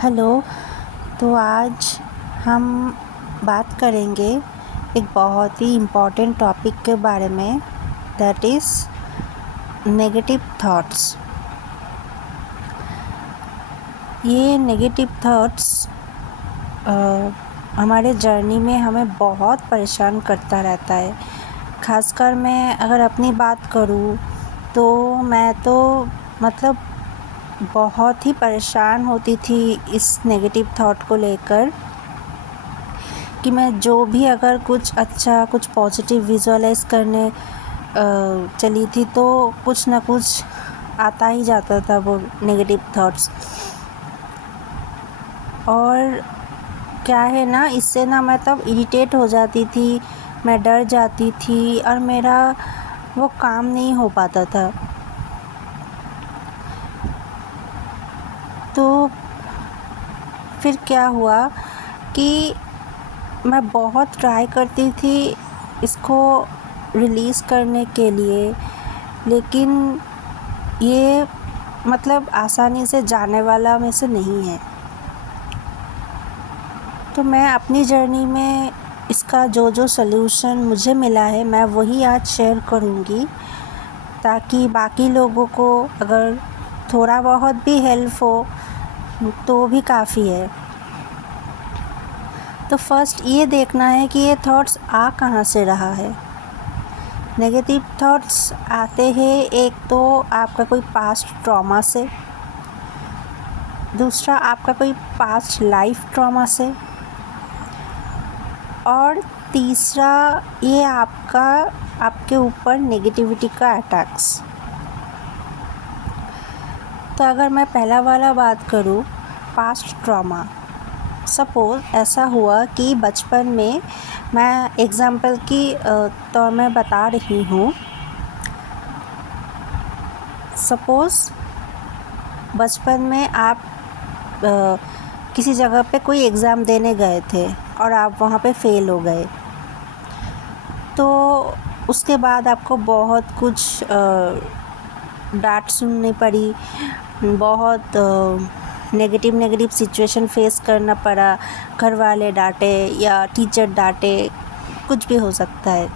Hello. तो आज हम बात करेंगे एक बहुत ही इम्पोर्टेंट टॉपिक के बारे में, दैट इज़ नेगेटिव थॉट्स। ये नेगेटिव थॉट्स हमारे जर्नी में हमें बहुत परेशान करता रहता है। ख़ासकर मैं अगर अपनी बात करूँ तो मैं तो मतलब बहुत ही परेशान होती थी इस नेगेटिव थॉट को लेकर कि मैं जो भी अगर कुछ अच्छा कुछ पॉजिटिव विजुअलाइज़ करने चली थी तो कुछ ना कुछ आता ही जाता था वो नेगेटिव थॉट्स। और क्या है ना, इससे ना मैं तब इरिटेट हो जाती थी, मैं डर जाती थी और मेरा वो काम नहीं हो पाता था। तो फिर क्या हुआ कि मैं बहुत ट्राई करती थी इसको रिलीज़ करने के लिए, लेकिन ये मतलब आसानी से जाने वाला में से नहीं है। तो मैं अपनी जर्नी में इसका जो सल्यूशन मुझे मिला है मैं वही आज शेयर करूँगी, ताकि बाकी लोगों को अगर थोड़ा बहुत भी हेल्प हो तो भी काफ़ी है। तो फर्स्ट ये देखना है कि ये थॉट्स आ कहाँ से रहा है। नेगेटिव थॉट्स आते हैं एक तो आपका कोई पास्ट ट्रॉमा से, दूसरा आपका कोई पास्ट लाइफ ट्रॉमा से, और तीसरा ये आपके ऊपर नेगेटिविटी का अटैक्स। तो अगर मैं पहला वाला बात करूँ, पास्ट ट्रॉमा। सपोज़ ऐसा हुआ कि बचपन में, मैं एग्ज़ाम्पल की तौर में बता रही हूँ। सपोज़ बचपन में आप किसी जगह पे कोई एग्ज़ाम देने गए थे और आप वहाँ पे फ़ेल हो गए, तो उसके बाद आपको बहुत कुछ डांट सुननी पड़ी, बहुत नेगेटिव सिचुएशन फेस करना पड़ा। घर वाले डांटे या टीचर डांटे, कुछ भी हो सकता है।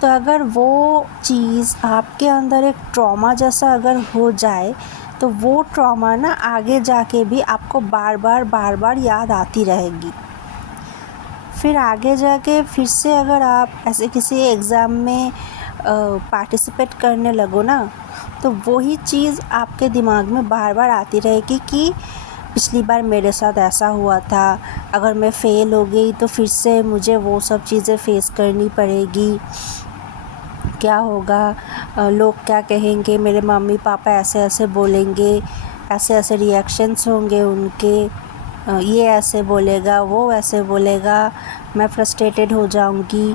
तो अगर वो चीज़ आपके अंदर एक ट्रॉमा जैसा अगर हो जाए तो वो ट्रॉमा ना आगे जाके भी आपको बार बार याद आती रहेगी। फिर आगे जाके फिर से अगर आप ऐसे किसी एग्ज़ाम में पार्टिसिपेट करने लगो ना, तो वही चीज़ आपके दिमाग में बार बार आती रहेगी कि पिछली बार मेरे साथ ऐसा हुआ था, अगर मैं फ़ेल हो गई तो फिर से मुझे वो सब चीज़ें फ़ेस करनी पड़ेगी। क्या होगा, लोग क्या कहेंगे, मेरे मम्मी पापा ऐसे बोलेंगे, ऐसे रिएक्शंस होंगे उनके, ये ऐसे बोलेगा, वो ऐसे बोलेगा, मैं फ्रस्ट्रेटेड हो जाऊंगी।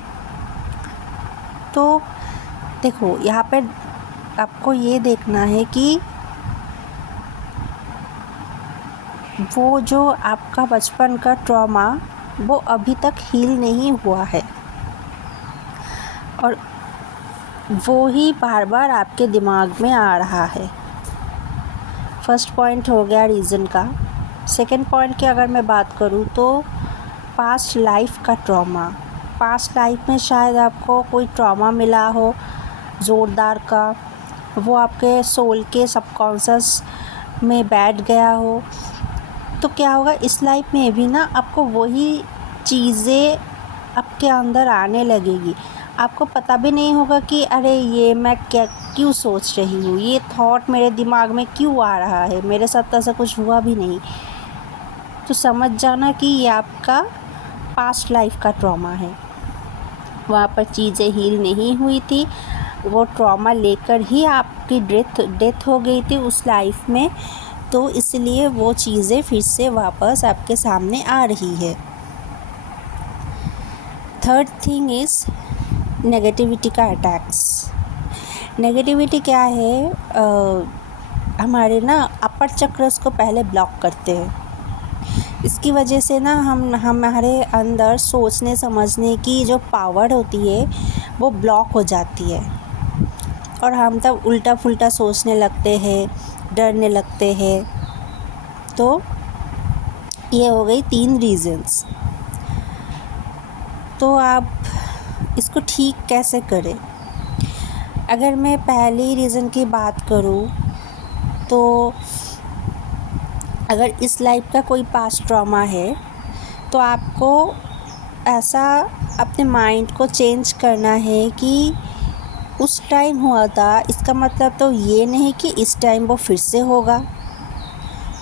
तो देखो, यहाँ पे आपको ये देखना है कि वो जो आपका बचपन का ट्रॉमा वो अभी तक हील नहीं हुआ है, और वो ही बार बार आपके दिमाग में आ रहा है। फर्स्ट पॉइंट हो गया रीज़न का। सेकंड पॉइंट की अगर मैं बात करूँ तो पास्ट लाइफ का ट्रॉमा। पास्ट लाइफ में शायद आपको कोई ट्रॉमा मिला हो ज़ोरदार का, वो आपके सोल के सबकॉन्शियस में बैठ गया हो। तो क्या होगा, इस लाइफ में भी ना आपको वही चीज़ें आपके अंदर आने लगेगी। आपको पता भी नहीं होगा कि अरे ये मैं क्यों सोच रही हूँ, ये थॉट मेरे दिमाग में क्यों आ रहा है, मेरे साथ तो ऐसा कुछ हुआ भी नहीं। तो समझ जाना कि ये आपका पास्ट लाइफ का ट्रॉमा है। वहाँ पर चीज़ें हील नहीं हुई थी, वो ट्रॉमा लेकर ही आपकी डेथ हो गई थी उस लाइफ में, तो इसलिए वो चीज़ें फिर से वापस आपके सामने आ रही है। थर्ड थिंग इज़ नेगेटिविटी का अटैक्स। नेगेटिविटी क्या है, हमारे ना अपर चक्रस को पहले ब्लॉक करते हैं। इसकी वजह से ना हमारे अंदर सोचने समझने की जो पावर होती है वो ब्लॉक हो जाती है, और हम तब उल्टा फुल्टा सोचने लगते हैं, डरने लगते हैं। तो ये हो गई 3 रीज़न्स। तो आप इसको ठीक कैसे करें? अगर मैं पहली रीज़न की बात करूँ तो अगर इस लाइफ का कोई पास्ट ट्रॉमा है तो आपको ऐसा अपने माइंड को चेंज करना है कि उस टाइम हुआ था, इसका मतलब तो ये नहीं कि इस टाइम वो फिर से होगा।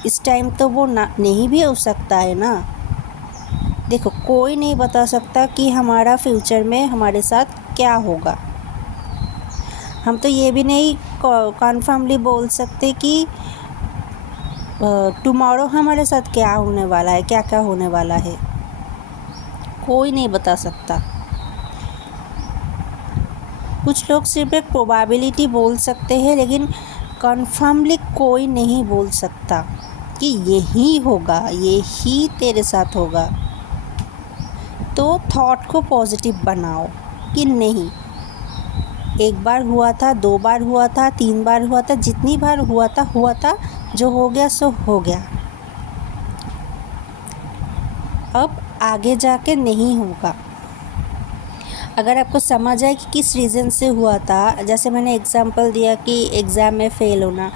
इस टाइम तो वो ना नहीं भी हो सकता है ना। देखो, कोई नहीं बता सकता कि हमारा फ्यूचर में हमारे साथ क्या होगा। हम तो ये भी नहीं कन्फर्मली बोल सकते कि टुमारो हमारे साथ क्या होने वाला है, क्या क्या होने वाला है, कोई नहीं बता सकता। कुछ लोग सिर्फ एक प्रोबेबिलिटी बोल सकते हैं, लेकिन कन्फर्मली कोई नहीं बोल सकता कि यही होगा, यही तेरे साथ होगा। तो थॉट को पॉजिटिव बनाओ कि नहीं, एक बार हुआ था, 2 बार हुआ था, 3 बार हुआ था, जितनी बार हुआ था, जो हो गया सो हो गया। अब आगे जाके नहीं होगा। अगर आपको समझ आए कि किस रीज़न से हुआ था, जैसे मैंने एग्ज़ाम्पल दिया कि एग्ज़ाम में फ़ेल होना,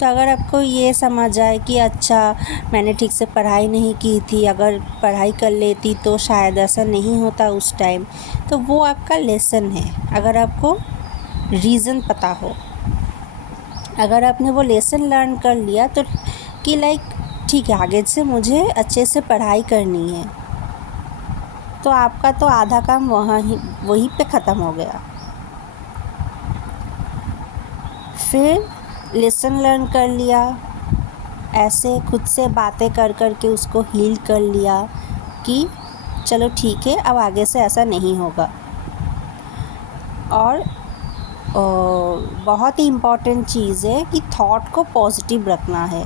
तो अगर आपको ये समझ आए कि अच्छा मैंने ठीक से पढ़ाई नहीं की थी, अगर पढ़ाई कर लेती तो शायद ऐसा नहीं होता उस टाइम, तो वो आपका लेसन है। अगर आपको रीज़न पता हो, अगर आपने वो लेसन लर्न कर लिया तो कि लाइक ठीक है, आगे से मुझे अच्छे से पढ़ाई करनी है, तो आपका तो आधा काम वहीं पे ख़त्म हो गया। फिर लेसन लर्न कर लिया, ऐसे खुद से बातें कर कर के उसको हील कर लिया कि चलो ठीक है, अब आगे से ऐसा नहीं होगा। और बहुत ही इम्पॉर्टेंट चीज़ है कि थॉट को पॉजिटिव रखना है,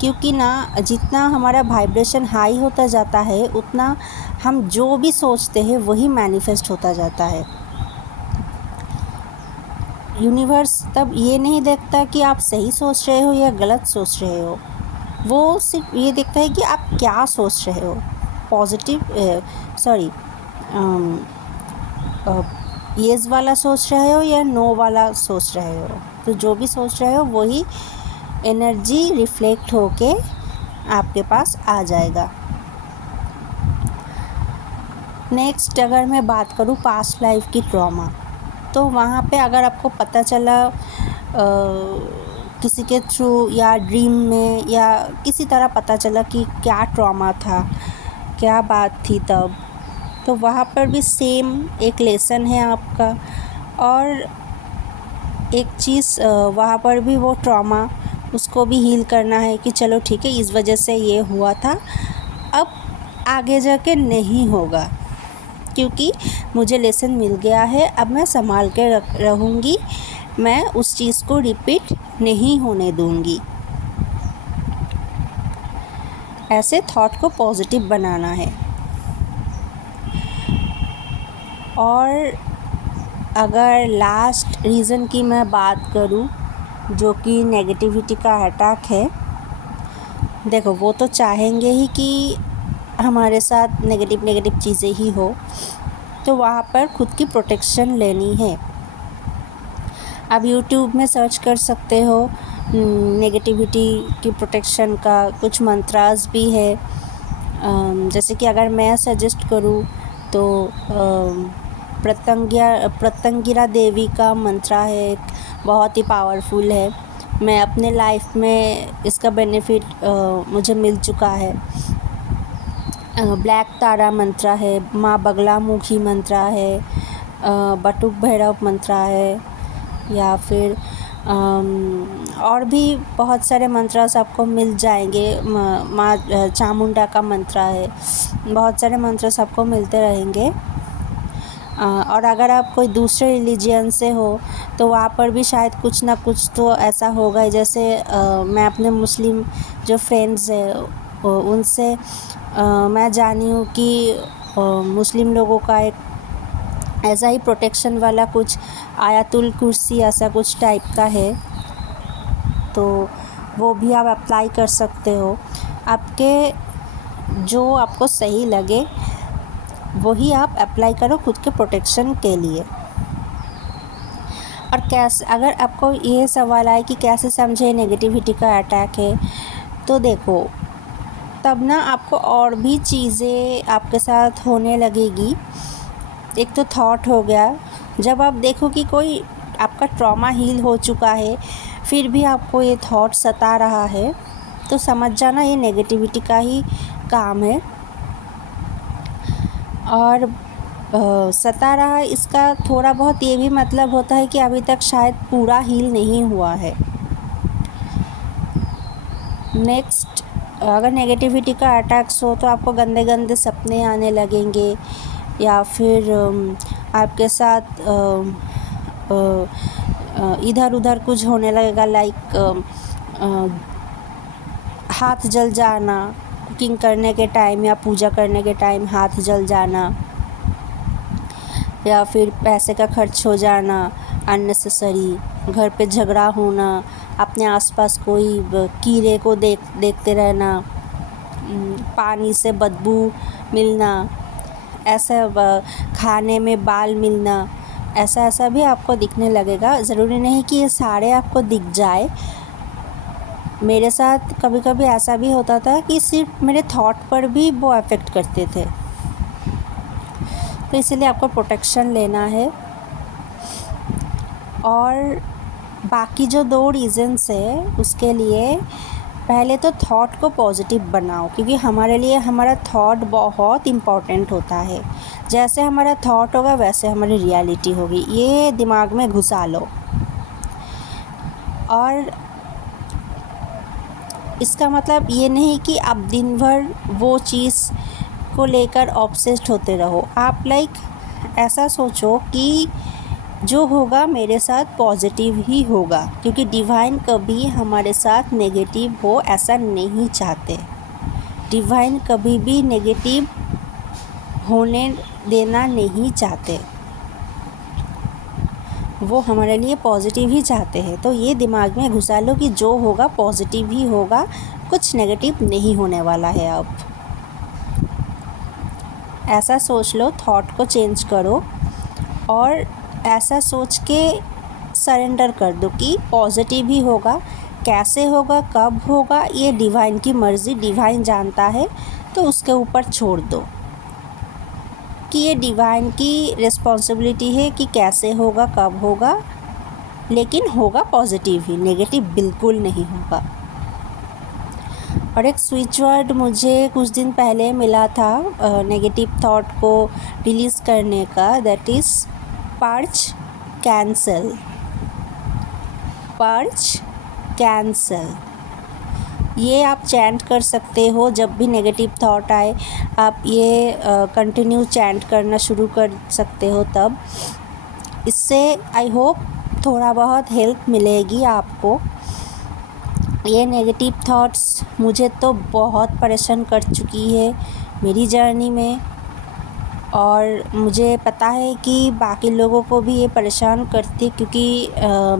क्योंकि ना जितना हमारा वाइब्रेशन हाई होता जाता है, उतना हम जो भी सोचते हैं वही मैनिफेस्ट होता जाता है। यूनिवर्स तब ये नहीं देखता कि आप सही सोच रहे हो या गलत सोच रहे हो, वो सिर्फ ये देखता है कि आप क्या सोच रहे हो, पॉजिटिव येस वाला सोच रहे हो या नो वाला सोच रहे हो। तो जो भी सोच रहे हो वही एनर्जी रिफ्लेक्ट होके आपके पास आ जाएगा। नेक्स्ट, अगर मैं बात करूँ पास्ट लाइफ की ट्रॉमा, तो वहाँ पे अगर आपको पता चला किसी के थ्रू या ड्रीम में या किसी तरह पता चला कि क्या ट्रॉमा था, क्या बात थी तब, तो वहाँ पर भी सेम एक लेसन है आपका। और एक चीज़ वहाँ पर भी वो ट्रॉमा, उसको भी हील करना है कि चलो ठीक है, इस वजह से ये हुआ था, अब आगे जाके नहीं होगा, क्योंकि मुझे लेसन मिल गया है, अब मैं संभाल के रहूँगी, मैं उस चीज़ को रिपीट नहीं होने दूँगी। ऐसे थॉट को पॉजिटिव बनाना है। और अगर लास्ट रीज़न की मैं बात करूँ, जो कि नेगेटिविटी का अटैक है, देखो वो तो चाहेंगे ही कि हमारे साथ नेगेटिव चीज़ें ही हो, तो वहाँ पर खुद की प्रोटेक्शन लेनी है। आप यूट्यूब में सर्च कर सकते हो, नेगेटिविटी की प्रोटेक्शन का कुछ मंत्रास भी है। जैसे कि अगर मैं सजेस्ट करूँ तो प्रत्यंगिरा देवी का मंत्रा है, एक बहुत ही पावरफुल है। मैं अपने लाइफ में इसका बेनिफिट मुझे मिल चुका है। ब्लैक तारा मंत्रा है, माँ बगलामुखी मंत्रा है, बटुक भैरव मंत्रा है, या फिर और भी बहुत सारे मंत्रास आपको मिल जाएंगे। माँ चामुंडा का मंत्रा है, बहुत सारे मंत्रास आपको मिलते रहेंगे। और अगर आप कोई दूसरे रिलीजियन से हो तो वहाँ पर भी शायद कुछ ना कुछ तो ऐसा होगा। जैसे मैं अपने मुस्लिम जो फ्रेंड्स हैं उनसे मैं जानी हूँ कि मुस्लिम लोगों का एक ऐसा ही प्रोटेक्शन वाला कुछ आयतुल कुर्सी ऐसा कुछ टाइप का है। तो वो भी आप अप्लाई कर सकते हो। आपके जो आपको सही लगे वही आप अप्लाई करो खुद के प्रोटेक्शन के लिए। और कैसे, अगर आपको ये सवाल आए कि कैसे समझे नेगेटिविटी का अटैक है, तो देखो तब ना आपको और भी चीज़ें आपके साथ होने लगेगी। एक तो थॉट हो गया, जब आप देखो कि कोई आपका ट्रॉमा हील हो चुका है फिर भी आपको ये थॉट सता रहा है, तो समझ जाना ये नेगेटिविटी का ही काम है। और सता रहा है इसका थोड़ा बहुत ये भी मतलब होता है कि अभी तक शायद पूरा हील नहीं हुआ है। नेक्स्ट, अगर नेगेटिविटी का अटैक्स हो तो आपको गंदे गंदे सपने आने लगेंगे, या फिर आपके साथ इधर उधर कुछ होने लगेगा, लाइक हाथ जल जाना, कुकिंग करने के टाइम या पूजा करने के टाइम हाथ जल जाना, या फिर पैसे का खर्च हो जाना अननेसेसरी, घर पे झगड़ा होना, अपने आसपास कोई कीड़े को देखते रहना, पानी से बदबू मिलना, ऐसा खाने में बाल मिलना, ऐसा भी आपको दिखने लगेगा। ज़रूरी नहीं कि ये सारे आपको दिख जाए। मेरे साथ कभी कभी ऐसा भी होता था कि सिर्फ मेरे थॉट पर भी वो अफेक्ट करते थे, तो इसलिए आपको प्रोटेक्शन लेना है। और बाकी जो 2 रीज़न्स है उसके लिए, पहले तो थॉट को पॉजिटिव बनाओ, क्योंकि हमारे लिए हमारा थॉट बहुत इम्पॉर्टेंट होता है। जैसे हमारा थॉट होगा वैसे हमारी रियलिटी होगी, ये दिमाग में घुसा लो। और इसका मतलब ये नहीं कि आप दिन भर वो चीज़ को लेकर ऑब्सेस्ड होते रहो। आप ऐसा सोचो कि जो होगा मेरे साथ पॉजिटिव ही होगा, क्योंकि डिवाइन कभी हमारे साथ नेगेटिव हो ऐसा नहीं चाहते। डिवाइन कभी भी नेगेटिव होने देना नहीं चाहते, वो हमारे लिए पॉजिटिव ही चाहते हैं। तो ये दिमाग में घुसा लो कि जो होगा पॉजिटिव ही होगा, कुछ नेगेटिव नहीं होने वाला है। अब ऐसा सोच लो, थॉट को चेंज करो और ऐसा सोच के सरेंडर कर दो कि पॉजिटिव ही होगा। कैसे होगा, कब होगा, ये डिवाइन की मर्ज़ी, डिवाइन जानता है, तो उसके ऊपर छोड़ दो कि ये डिवाइन की रिस्पॉन्सिबिलिटी है कि कैसे होगा, कब होगा, लेकिन होगा पॉजिटिव ही, नेगेटिव बिल्कुल नहीं होगा। और एक स्विच वर्ड मुझे कुछ दिन पहले मिला था नेगेटिव थॉट को रिलीज़ करने का, that is perch cancel. Perch cancel, ये आप चैंट कर सकते हो जब भी नेगेटिव थॉट आए। आप ये कंटिन्यू चैंट करना शुरू कर सकते हो तब। इससे आई होप थोड़ा बहुत हेल्प मिलेगी आपको। ये नेगेटिव थॉट्स मुझे तो बहुत परेशान कर चुकी है मेरी जर्नी में, और मुझे पता है कि बाकी लोगों को भी ये परेशान करती, क्योंकि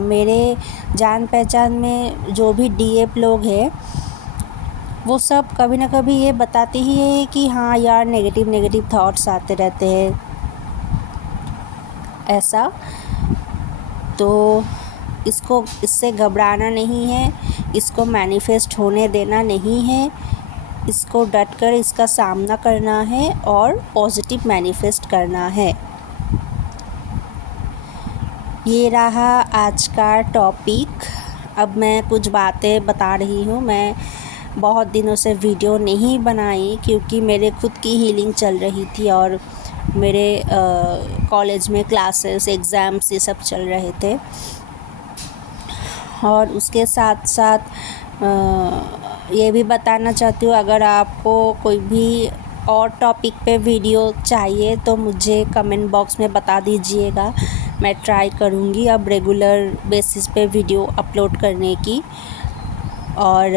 मेरे जान पहचान में जो भी डीएफ लोग हैं वो सब कभी ना कभी ये बताते ही है कि हाँ यार नेगेटिव थॉट्स आते रहते हैं ऐसा। तो इससे घबराना नहीं है, इसको मैनिफेस्ट होने देना नहीं है, इसको डट कर इसका सामना करना है और पॉजिटिव मैनिफेस्ट करना है। ये रहा आज का टॉपिक। अब मैं कुछ बातें बता रही हूँ। मैं बहुत दिनों से वीडियो नहीं बनाई क्योंकि मेरे खुद की हीलिंग चल रही थी और मेरे कॉलेज में क्लासेस, एग्ज़ाम्स ये सब चल रहे थे। और उसके साथ साथ ये भी बताना चाहती हूँ, अगर आपको कोई भी और टॉपिक पे वीडियो चाहिए तो मुझे कमेंट बॉक्स में बता दीजिएगा। मैं ट्राई करूँगी अब रेगुलर बेसिस पे वीडियो अपलोड करने की। और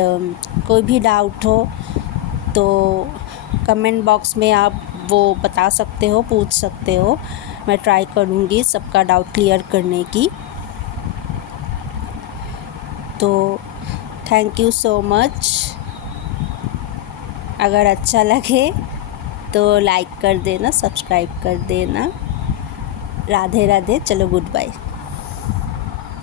कोई भी डाउट हो तो कमेंट बॉक्स में आप वो बता सकते हो, पूछ सकते हो। मैं ट्राई करूँगी सबका डाउट क्लियर करने की। तो थैंक यू सो मच। अगर अच्छा लगे तो लाइक कर देना, सब्सक्राइब कर देना। राधे राधे, चलो गुड बाय।